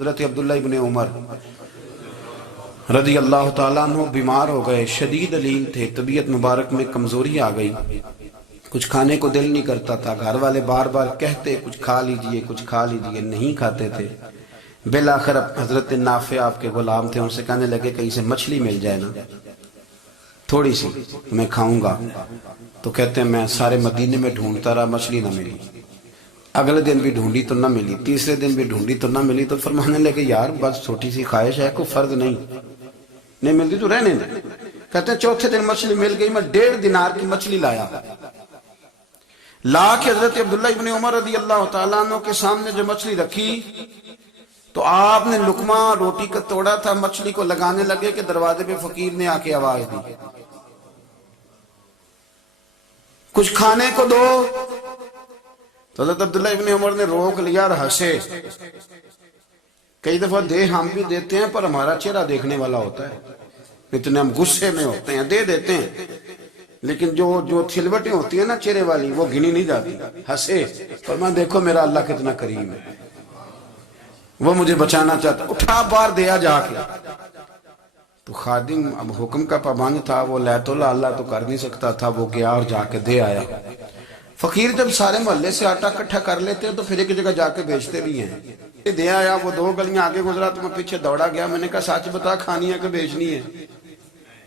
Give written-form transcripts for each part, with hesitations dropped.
حضرت عبداللہ ابن عمر رضی اللہ تعالیٰ عنہ بیمار ہو گئے، شدید علیم تھے، طبیعت مبارک میں کمزوری آ گئی، کچھ کھانے کو دل نہیں کرتا تھا، گھر والے بار بار کہتے کچھ کھا لیجئے کچھ کھا لیجئے، نہیں کھاتے تھے۔ بالآخر حضرت نافع آپ کے غلام تھے، ان سے کہنے لگے کہیں سے مچھلی مل جائے نا تھوڑی سی میں کھاؤں گا، تو کہتے ہیں میں سارے مدینے میں ڈھونڈتا رہا، مچھلی نہ ملی، اگلے دن بھی ڈھونڈی تو نہ ملی، تیسرے دن بھی ڈھونڈی تو نہ ملی، تو فرمانے لگے یار بس چھوٹی سی خواہش ہے، کوئی فرض نہیں ملتی تو رہنے دے۔ کہتے ہیں چوتھے دن مچھلی مل گئی، میں 1.5 دینار کی مچھلی لایا، لا کے حضرت عبداللہ ابن عمر رضی اللہ تعالیٰ عنہ کے سامنے جو مچھلی رکھی تو آپ نے لقمہ روٹی کا توڑا تھا، مچھلی کو لگانے لگے کہ دروازے پہ فقیر نے آ کے آواز دی کچھ کھانے کو دو، تو حضرت عبداللہ ابن عمر نے روک لیا اور ہنسے۔ کئی دفعہ دے ہم بھی دیتے ہیں پر ہمارا چہرہ دیکھنے والا ہوتا ہے، اتنے ہم غصے میں ہوتے ہیں دے دیتے ہیں، لیکن جو چھلوٹیں ہوتی ہیں نا چہرے والی وہ گنی نہیں جاتی۔ ہنسے، فرمایا دیکھو میرا اللہ کتنا کریم ہے، وہ مجھے بچانا چاہتا، اٹھا بار دیا جا کے۔ تو خادم اب حکم کا پابند تھا، وہ لیت اللہ تو کر نہیں سکتا تھا، وہ گیا اور جا کے دے آیا۔ فقیر جب سارے محلے سے آٹا اکٹھا کر لیتے ہیں تو پھر ایک جگہ جا کے بیچتے بھی ہیں۔ دے آیا، وہ 2 گلیاں آگے گزرا تو میں پیچھے دوڑا گیا، میں نے کہا سچ بتا کھانی ہے کہ بیچنی ہے؟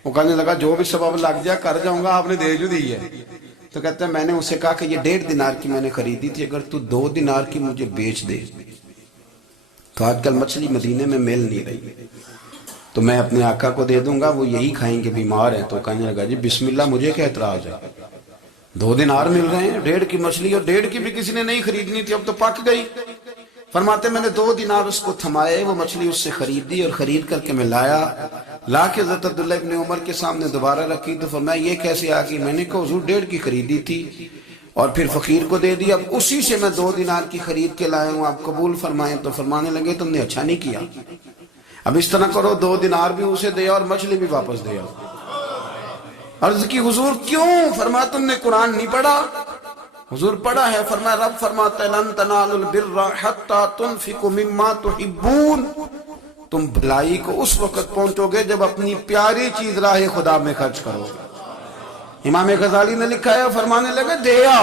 وہ کہنے لگا جو بھی سبب لگ جائے کر جاؤں گا، آپ نے دے جو دی ہے۔ تو کہتا ہے میں نے اسے کہا کہ یہ 1.5 دینار کی میں نے خریدی تھی، اگر تو 2 دینار کی مجھے بیچ دے تو آج کل مچھلی مدینے میں مل نہیں رہی، تو میں اپنے آقا کو دے دوں گا، وہ یہی کھائیں گے، بیمار ہیں۔ تو کہنے لگا جی بسم اللہ، مجھے کیا اعتراض ہے، 2 دینار مل رہے ہیں، 1.5 کی مچھلی، اور 1.5 کی بھی کسی نے نہیں خریدنی تھی، اب تو پک گئی۔ فرماتے میں نے 2 دینار اس کو تھمائے، وہ مچھلی اس سے خریدی اور خرید کر کے میں لا کے حضرت عبداللہ ابن عمر کے سامنے دوبارہ رکھی، تو فرمایا یہ کیسے آگئی؟ میں نے کہا حضور 1.5 کی خریدی تھی اور پھر فقیر کو دے دی، اب اسی سے میں 2 دینار کی خرید کے لایا ہوں، آپ قبول فرمائیں۔ تو فرمانے لگے تم نے اچھا نہیں کیا، اب اس طرح کرو 2 دینار بھی اسے دے اور مچھلی بھی واپس دے۔ عرض کی حضور کیوں؟ فرمایا تم نے قرآن نہیں پڑھا؟ حضور پڑھا ہے، فرمایا رب فرماتا ہے لن تنالوا البر حتی تنفقوا مما تحبون، تم بھلائی کو اس وقت پہنچو گے جب اپنی پیاری چیز راہ خدا میں خرچ کرو۔ امام غزالی نے لکھا ہے، فرمانے لگے دیا،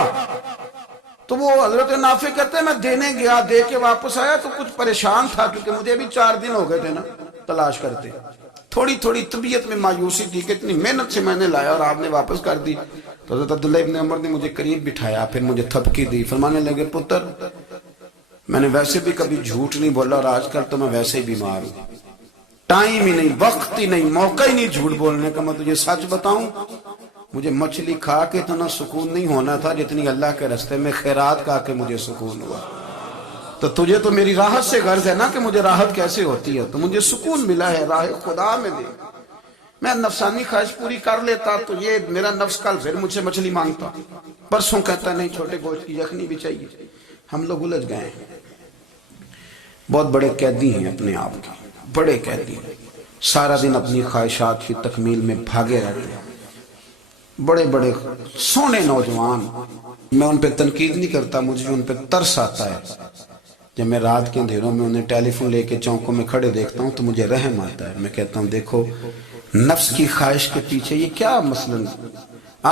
تو وہ حضرت نافع کہتے ہیں میں دینے گیا، دے کے واپس آیا تو کچھ پریشان تھا کیونکہ مجھے بھی 4 دن ہو گئے تھے نا تلاش کرتے، تھوڑی طبیعت میں مایوسی تھی کہ اتنی محنت سے میں نے لایا اور آپ نے واپس کر دی۔ تو حضرت عبداللہ ابن عمر نے مجھے قریب بٹھایا، پھر مجھے تھپکی دی، فرمانے لگے پتر میں نے ویسے بھی کبھی جھوٹ نہیں بولا اور آج کل تو میں ویسے ہی بیمار ہوں، ٹائم ہی نہیں، وقت ہی نہیں، موقع ہی نہیں جھوٹ بولنے کا، میں تجھے سچ بتاؤں مجھے مچھلی کھا کے اتنا سکون نہیں ہونا تھا جتنی اللہ کے رستے میں خیرات کھا کے مجھے سکون ہوا۔ تو تجھے تو میری راحت سے غرض ہے نا کہ مجھے راحت کیسے ہوتی ہے، تو مجھے سکون ملا ہے راہ خدا میں دے، میں نفسانی خواہش پوری کر لیتا تو یہ میرا نفس کل پھر مجھ سے مچھلی مانگتا، پرسوں کہتا نہیں چھوٹے گوشت کی یخنی بھی چاہیے۔ ہم لوگ الجھ گئے ہیں، بہت بڑے قیدی ہیں اپنے آپ کے، بڑے قیدی ہیں، سارا دن اپنی خواہشات کی تکمیل میں بھاگے رہتے ہیں، بڑے بڑے سونے نوجوان، میں ان پہ تنقید نہیں کرتا، مجھے ان پہ ترس آتا ہے، جب میں رات کے اندھیروں میں انہیں ٹیلی فون لے کے چوکوں میں کھڑے دیکھتا ہوں تو مجھے رحم آتا ہے، میں کہتا ہوں دیکھو نفس کی خواہش کے پیچھے یہ کیا مثلاً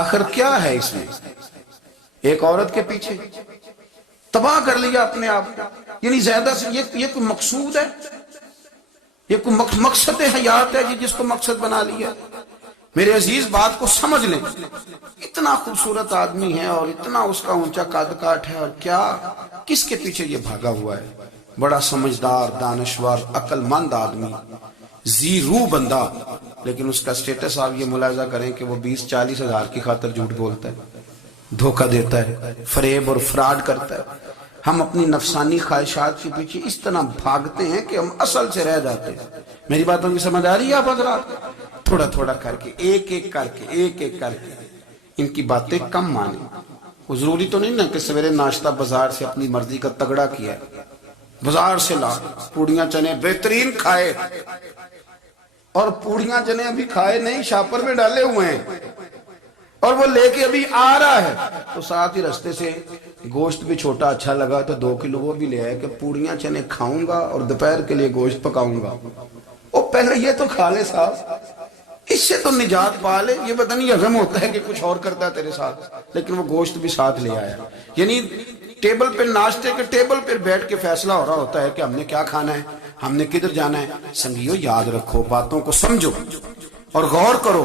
آخر کیا ہے اس میں، ایک عورت کے پیچھے تباہ کر لیا اپنے آپ، یعنی زیادہ سے یہ کوئی مقصود ہے، یہ کوئی مقصد حیات ہے جس کو مقصد بنا لیا۔ میرے عزیز بات کو سمجھ لیں، اتنا خوبصورت آدمی ہے اور اتنا اس کا اونچا قد کاٹ ہے، اور کیا کس کے پیچھے یہ بھاگا ہوا ہے، بڑا سمجھدار دانشور عقل مند آدمی، ذی روح بندہ، لیکن اس کا سٹیٹس آپ یہ ملاحظہ کریں کہ وہ 20-40 ہزار کی خاطر جھوٹ بولتا ہے، دھوکہ دیتا ہے، فریب اور فراڈ کرتا ہے۔ ہم اپنی نفسانی خواہشات کے پیچھے اس طرح بھاگتے ہیں کہ ہم اصل سے رہ جاتے ہیں۔ میری باتوں کی سمجھ آ رہی ہے آپ حضرات؟ تھوڑا تھوڑا کر کے ایک ایک کر کے ان کی باتیں کم مانیں۔ وہ ضروری تو نہیں نا کہ سویرے ناشتہ بازار سے اپنی مرضی کا تگڑا کیا ہے، بازار سے لا پوڑیاں چنے بہترین کھائے، اور پوڑیاں چنے ابھی کھائے نہیں، شاپر میں ڈالے ہوئے ہیں، اور وہ لے کے ابھی آ رہا ہے تو ساتھ ہی رستے سے گوشت بھی چھوٹا اچھا لگا تو 2 کلو وہ بھی لے آئے کہ پوڑیاں چنے کھاؤں گا اور دوپہر کے لیے گوشت پکاؤں گا. وہ پہلے یہ تو کھا لے صاحب, اس سے تو نجات پا لے. یہ پتہ نہیں ہضم ہوتا ہے کہ کچھ اور کرتا ہے تیرے ساتھ, لیکن وہ گوشت بھی ساتھ لے آیا. یعنی ٹیبل پہ, ناشتے کے ٹیبل پہ بیٹھ کے فیصلہ ہو رہا ہوتا ہے کہ ہم نے کیا کھانا ہے, ہم نے کدھر جانا ہے. سنگیو یاد رکھو, باتوں کو سمجھو اور غور کرو.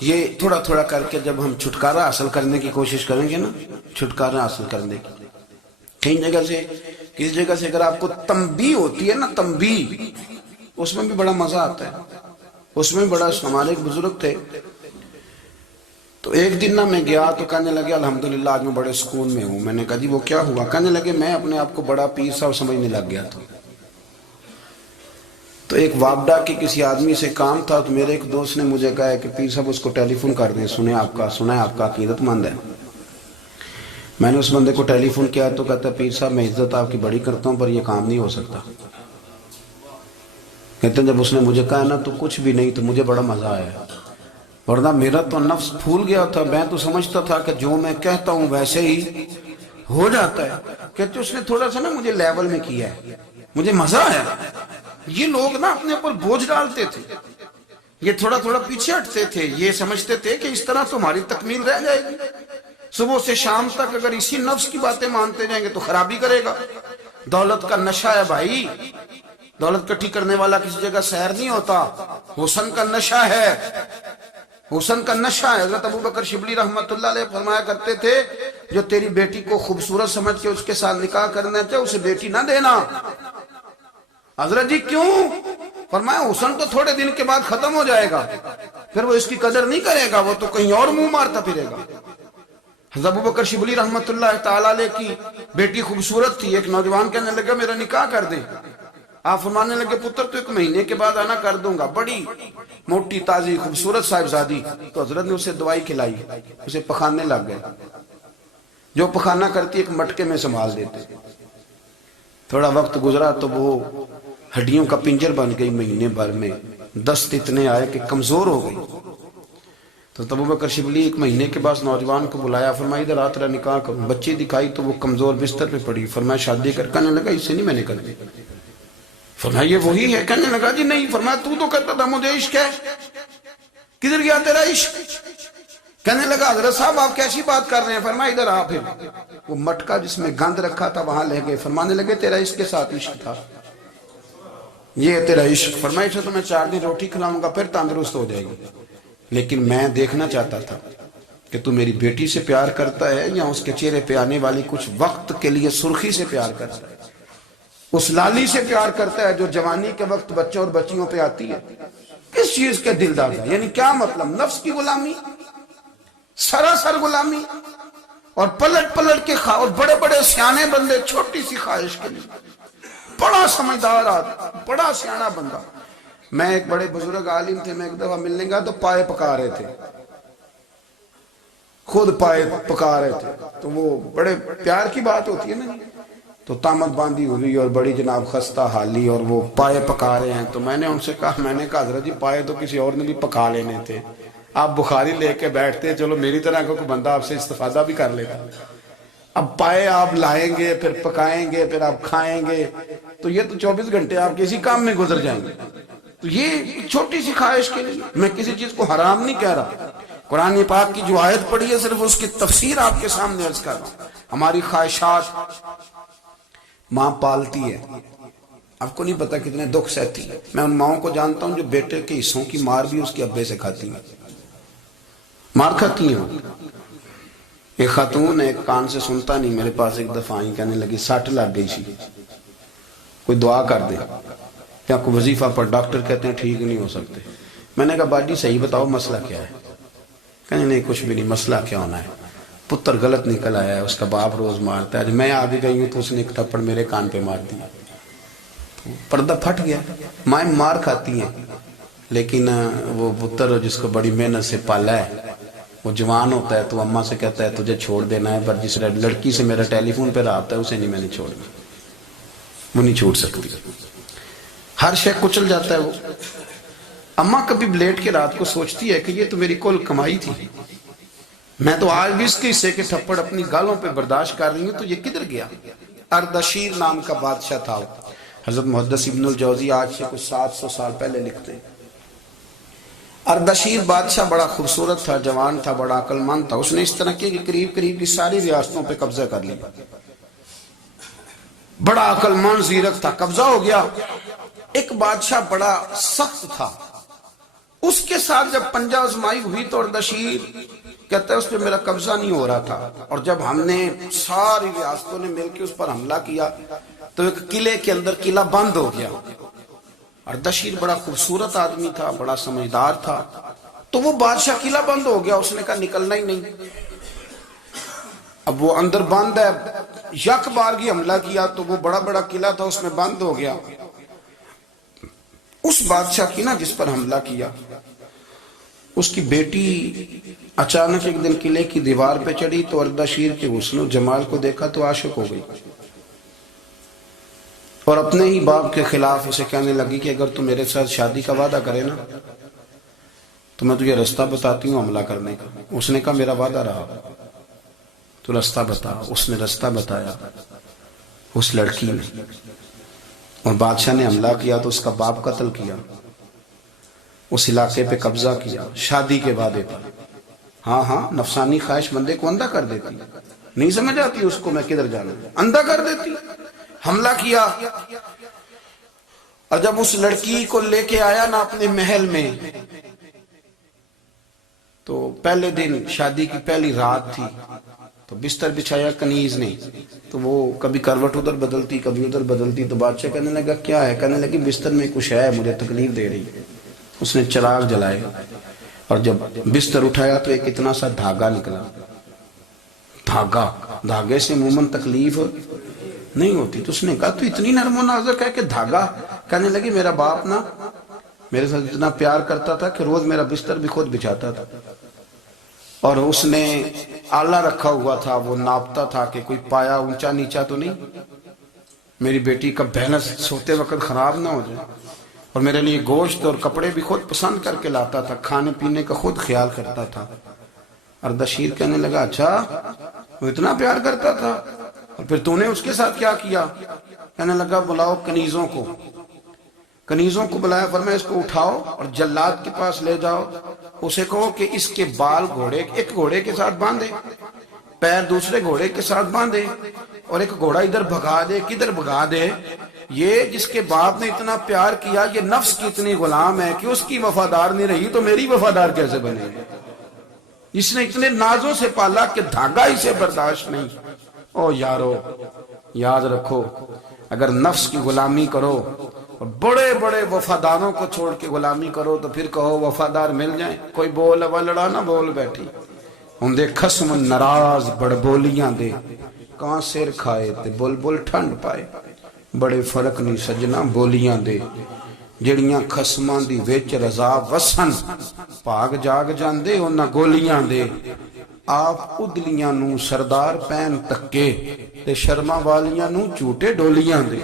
یہ تھوڑا تھوڑا کر کے جب ہم چھٹکارا حاصل کرنے کی کوشش کریں گے نا, چھٹکارا حاصل کرنے کی, کئی جگہ سے, کسی جگہ سے اگر آپ کو تنبیہ ہوتی ہے نا, تنبیہ, اس میں بھی بڑا مزہ آتا ہے. اس میں بڑا, ہمارے ایک بزرگ تھے تو ایک دن نہ میں گیا تو کہنے لگے الحمدللہ آج میں بڑے سکون میں ہوں. میں نے کہا جی وہ کیا ہوا؟ کہنے لگے میں اپنے آپ کو بڑا پیر صاحب سمجھنے لگ گیا تھا. تو ایک وابڈا کی کسی آدمی سے کام تھا تو میرے ایک دوست نے مجھے کہا ہے کہ پیر صاحب اس کو ٹیلی فون کر دیں, سنا ہے آپ کا عقیدت مند ہے. میں نے اس بندے کو ٹیلی فون کیا تو کہتا ہے پیر صاحب میں عزت آپ کی بڑی کرتا ہوں پر یہ کام نہیں ہو سکتا. کہتے ہیں جب اس نے مجھے کہا نا تو کچھ بھی نہیں, تو مجھے بڑا مزہ آیا, ورنہ میرا تو نفس پھول گیا تھا. میں تو سمجھتا تھا کہ جو میں کہتا ہوں ویسے ہی ہو جاتا ہے. کہتے اس نے تھوڑا سا نا مجھے لیول میں کیا ہے, مجھے مزہ آیا. یہ لوگ نا اپنے اوپر بوجھ ڈالتے تھے, یہ تھوڑا تھوڑا پیچھے ہٹتے تھے, یہ سمجھتے تھے کہ اس طرح تمہاری تکمیل رہ جائے گی. صبح سے شام تک اگر اسی نفس کی باتیں مانتے جائیں گے تو خرابی کرے گا. دولت کا نشہ ہے بھائی, دولت کٹھی کرنے والا کسی جگہ سیر نہیں ہوتا. حسن کا نشہ ہے, حسن کا نشہ ہے. حضرت ابو بکر شبلی رحمت اللہ علیہ فرمایا کرتے تھے جو تیری بیٹی کو خوبصورت سمجھ کے اس کے ساتھ نکاح کرنا چاہے اسے بیٹی نہ دینا. حضرت جی کیوں؟ فرمایا حسن تو تھوڑے دن کے بعد ختم ہو جائے گا, پھر وہ اس کی قدر نہیں کرے گا, وہ تو کہیں اور منہ مارتا پھرے گا. حضرت ابو بکر شبلی رحمت اللہ تعالیٰ علیہ کی بیٹی خوبصورت تھی. ایک نوجوان کہنے لگا میرا نکاح کر دیں. آپ فرمانے لگے پتر تو 1 مہینے کے بعد آنا کر دوں گا. بڑی موٹی تازی خوبصورت صاحبزادی. تو حضرت نے اسے دوائی کھلائی, اسے پخانے لگ گئے. جو پخانہ کرتی ایک مٹکے میں سنبھال دیتے. تھوڑا وقت گزرا تو وہ ہڈیوں کا پنجر بن گئی. مہینے بھر میں دست اتنے آئے کہ کمزور ہو گئی. تو ابو بکر شبلی 1 مہینے کے بعد نوجوان کو بلایا, فرمایا ادھر آ تیرا نکاح کروں. بچی دکھائی تو وہ کمزور بستر پہ پڑی. فرمایا شادی کر. کہنے لگا اس سے نہیں میں نے کر دی. فرمایا یہ وہی ہے؟ کہنے لگا جی نہیں. فرمایا تو کہتا تھا مجھے عشق ہے, کدھر گیا تیرا عشق؟ کہنے لگا حضرت صاحب آپ کیسی بات کر رہے ہیں؟ فرمایا ادھر آ. پھر وہ مٹکا جس میں گند رکھا تھا وہاں لے گئے. فرمانے لگے تیرا اس کے ساتھ عشق تھا, یہ ہے تیرا عشق. فرمایا اسے تو میں 4 دن روٹی کھلاؤں گا پھر تندرست ہو جائے گی, لیکن میں دیکھنا چاہتا تھا کہ تو میری بیٹی سے پیار کرتا ہے یا اس کے چہرے پہ آنے والی کچھ وقت کے لیے سرخی سے پیار کرتا ہے, اس لالی سے پیار کرتا ہے جو جوانی کے وقت بچوں اور بچیوں پہ آتی ہے. کس چیز کے دلدار ہے؟ یعنی کیا مطلب؟ نفس کی غلامی, سراسر غلامی. اور پلٹ پلٹ کے اور بڑے بڑے سیانے بندے چھوٹی سی خواہش کے لیے. بڑا سمجھدار آدمی, بڑا سیانا بندہ. میں ایک بڑے بزرگ عالم تھے, میں ایک دفعہ ملنے گا تو پائے پکا رہے تھے, خود پائے پکا رہے تھے. تو وہ بڑے پیار کی بات ہوتی ہے نا, تو تامت باندھی ہوئی اور بڑی جناب خستہ حالی اور وہ پائے پکا رہے ہیں. تو میں نے ان سے کہا حضرت جی پائے تو کسی اور نے بھی پکا لینے تھے, آپ بخاری لے کے بیٹھتے, چلو میری طرح کا کوئی بندہ آپ سے استفادہ بھی کر لے گا. اب پائے آپ لائیں گے, پھر پکائیں گے, پھر آپ کھائیں گے, تو یہ تو 24 گھنٹے آپ کسی کام میں گزر جائیں گے. تو یہ چھوٹی سی خواہش کے لیے میں کسی چیز کو حرام نہیں کہہ رہا. قرآن پاک کی جو آیت پڑھی ہے صرف اس کی تفسیر آپ کے سامنے عرض کر رہا ہوں. ہماری خواہشات ماں پالتی ہے, آپ کو نہیں پتا کتنے دکھ سہتی ہے. میں ان ماؤں کو جانتا ہوں جو بیٹے کے حصوں کی مار بھی اس کے ابے سے کھاتی ہیں, مار کھاتی ہیں. ایک خاتون ایک کان سے سنتا نہیں, میرے پاس ایک دفعہ آئی, کہنے لگی 60 لگ گئی سی, کوئی دعا کر دے یا کوئی وظیفہ پر, ڈاکٹر کہتے ہیں ٹھیک نہیں ہو سکتے. میں نے کہا باجی صحیح بتاؤ مسئلہ کیا ہے؟ کہنے نہیں کچھ بھی نہیں, مسئلہ کیا ہونا ہے, پتر غلط نکل آیا ہے, اس کا باپ روز مارتا ہے, میں آ بھی گئی ہوں تو اس نے ایک تھپڑ میرے کان پہ مار دیا, پردہ پھٹ گیا. مائیں مار کھاتی ہیں لیکن وہ پتر جس کو بڑی محنت سے پالا ہے وہ جوان ہوتا ہے تو اماں سے کہتا ہے تجھے چھوڑ دینا ہے, پر جس لڑکی سے میرا ٹیلی فون پہ رابطہ ہے اسے نہیں میں نے چھوڑنا, وہ نہیں چھوڑ سکتی. ہر شے کچل جاتا ہے وہ. اماں کبھی لیٹ کے رات کو سوچتی ہے کہ یہ تو میری کل کمائی تھی, میں تو آج بھی اس کے حصے کے تھپڑ اپنی گالوں پہ برداشت کر رہی ہوں، تو یہ کدھر گیا؟ اردشیر نام کا بادشاہ تھا، حضرت محدث ابن الجوزی آج سے کچھ 700 سال پہلے لکھتے ہیں۔ اردشیر بادشاہ بڑا خوبصورت تھا، جوان تھا، بڑا عقل مند تھا۔ اس نے اس طرح کی قریب قریب کی ساری ریاستوں پہ قبضہ کر لیا۔ بڑا عقل مند زیرک تھا، قبضہ ہو گیا۔ ایک بادشاہ بڑا سخت تھا، اس کے ساتھ جب پنجہ آزمائی ہوئی تو اردشیر کہتا ہے اس پہ میرا قبضہ نہیں ہو رہا تھا، اور جب ہم نے ساری ریاستوں نے مل کے اس پر حملہ کیا تو ایک قلعے کے اندر قلعہ بند ہو گیا۔ اردشیر بڑا خوبصورت آدمی تھا، بڑا سمجھدار تھا، تو وہ بادشاہ قلعہ بند ہو گیا، اس نے کہا نکلنا ہی نہیں۔ اب وہ اندر بند ہے، یک بارگی حملہ کیا تو وہ بڑا بڑا قلعہ تھا اس میں بند ہو گیا۔ اس بادشاہ کی نا جس پر حملہ کیا، اس کی بیٹی اچانک ایک دن قلعے کی دیوار پہ چڑھی تو اردشیر کے حسن و جمال کو دیکھا تو عاشق ہو گئی، اور اپنے ہی باپ کے خلاف اسے کہنے لگی کہ اگر تو میرے ساتھ شادی کا وعدہ کرے نا تو میں تجھے رستہ بتاتی ہوں حملہ کرنے کا۔ اس نے کہا میرا وعدہ رہا، تو رستہ بتا۔ اس نے رستہ بتایا اس لڑکی نے، اور بادشاہ نے حملہ کیا تو اس کا باپ قتل کیا، اس علاقے پہ قبضہ کیا شادی کے وعدے پر۔ ہاں ہاں، نفسانی خواہش بندے کو اندھا کر دیتی، نہیں سمجھ آتی اس کو میں کدھر جانا، اندھا کر دیتی۔ حملہ کیا، اور جب اس لڑکی کو لے کے آیا نا اپنے محل میں، تو پہلے دن شادی کی پہلی رات تھی، تو بستر بچھایا کنیز نے، تو وہ کبھی کروٹ ادھر بدلتی کبھی ادھر بدلتی، تو بادشاہ کہنے لگا کیا ہے؟ کہنے لگی بستر میں کچھ ہے، مجھے تکلیف دے رہی ہے۔ اس نے چراغ جلائے اور جب بستر اٹھایا تو ایک اتنا سا دھاگا نکلا۔ دھاگے سے عموماً تکلیف نہیں ہوتی، تو اس نے کہا تو اتنی نرم و نازک ہے کہ دھاگا؟ کہنے لگی میرا باپ نا میرے ساتھ اتنا پیار کرتا تھا کہ روز میرا بستر بھی خود بچھاتا تھا، اور اس نے آلہ رکھا ہوا تھا، وہ ناپتا تھا کہ کوئی پایا اونچا نیچا تو نہیں، میری بیٹی کا بھینس سوتے وقت خراب نہ ہو جائے، اور میرے لیے گوشت اور کپڑے بھی خود پسند کر کے لاتا تھا، کھانے پینے کا خود خیال کرتا تھا۔ اردشیر کہنے لگا اچھا وہ اتنا پیار کرتا تھا، اور پھر تو نے اس کے ساتھ کیا کیا؟ کہنے لگا بلاؤ کنیزوں کو۔ کنیزوں کو بلایا، فرمایا اس کو اٹھاؤ اور جلاد کے پاس لے جاؤ، اسے کہو کہ اس کے بال ایک گھوڑے کے ساتھ باندھے، پیر دوسرے گھوڑے کے ساتھ باندھے، اور ایک گھوڑا ادھر بھگا دے، کدھر بھگا دے۔ یہ جس کے باپ نے اتنا پیار کیا، یہ نفس کی اتنی غلام ہے کہ اس کی وفادار نہیں رہی تو میری وفادار کیسے بنے گی؟ اس نے اتنے نازوں سے پالا کہ دھاگا اسے برداشت نہیں۔ او یارو، یاد رکھو، اگر نفس کی غلامی کرو اور بڑے بڑے وفاداروں کو چھوڑ کے غلامی کرو تو پھر کہو وفادار مل جائیں، کوئی بول اب لڑا نہ بول بیٹھی ہوں دے خصم ناراض بڑ بولیاں دے، کہاں سر کھائے تے بل بل ٹھنڈ پائے، بڑے فرق نہیں سجنا بولیاں دے، جڑیاں خصماں دی وچ رضا وسن، پاگ جاگ جاندے انہاں گولیاں دے، آپ ادلیاں نو سردار پین تکے تے شرما والیاں نو جھوٹے ڈولیاں دے۔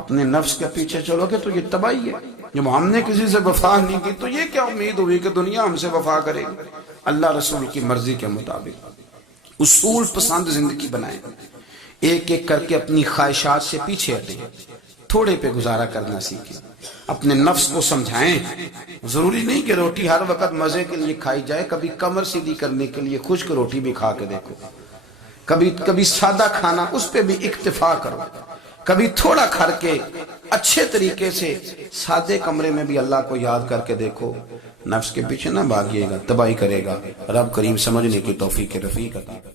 اپنے نفس کے پیچھے چلو گے تو یہ تباہی ہے۔ جب ہم نے کسی سے وفا نہیں کی تو یہ کیا امید ہوئی کہ دنیا ہم سے وفا کرے گی؟ اللہ رسول کی مرضی کے مطابق اصول پسند زندگی بنائیں، ایک ایک کر کے اپنی خواہشات سے پیچھے ہٹیں، تھوڑے پہ گزارا کرنا سیکھیں، اپنے نفس کو سمجھائیں۔ ضروری نہیں کہ روٹی ہر وقت مزے کے لیے کھائی جائے، کبھی کمر سیدھی کرنے کے لیے خشک روٹی بھی کھا کے دیکھو، کبھی سادہ کھانا اس پہ بھی اکتفا کرو، کبھی تھوڑا کھر کے اچھے طریقے سے سادے کمرے میں بھی اللہ کو یاد کر کے دیکھو۔ نفس کے پیچھے نہ بھاگیے گا، تباہی کرے گا۔ رب کریم سمجھنے کی توفیق رفیق عطا کرے۔